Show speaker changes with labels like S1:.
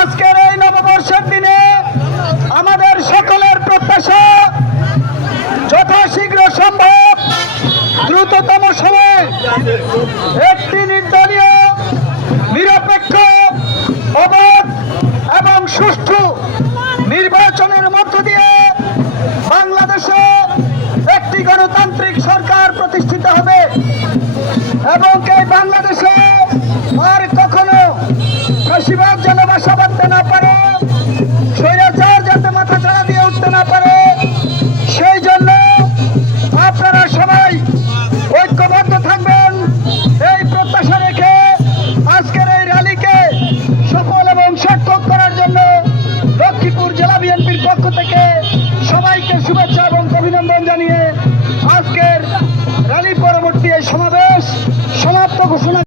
S1: আজকের এই নববর্ষের দিনে আমাদের সকলের প্রত্যাশা, যথাশীঘ্র সম্ভব, দ্রুততম সময়ে একটি নির্দলীয় নিরপেক্ষ, অবাধ এবং সুষ্ঠু নির্বাচনের মধ্য দিয়ে বাংলাদেশে একটি গণতান্ত্রিক সরকার প্রতিষ্ঠিত হবে। সবাইকে শুভেচ্ছা এবং অভিনন্দন জানিয়ে আজকের রালী পরবর্তী এই সমাবেশ সমাপ্ত ঘোষণা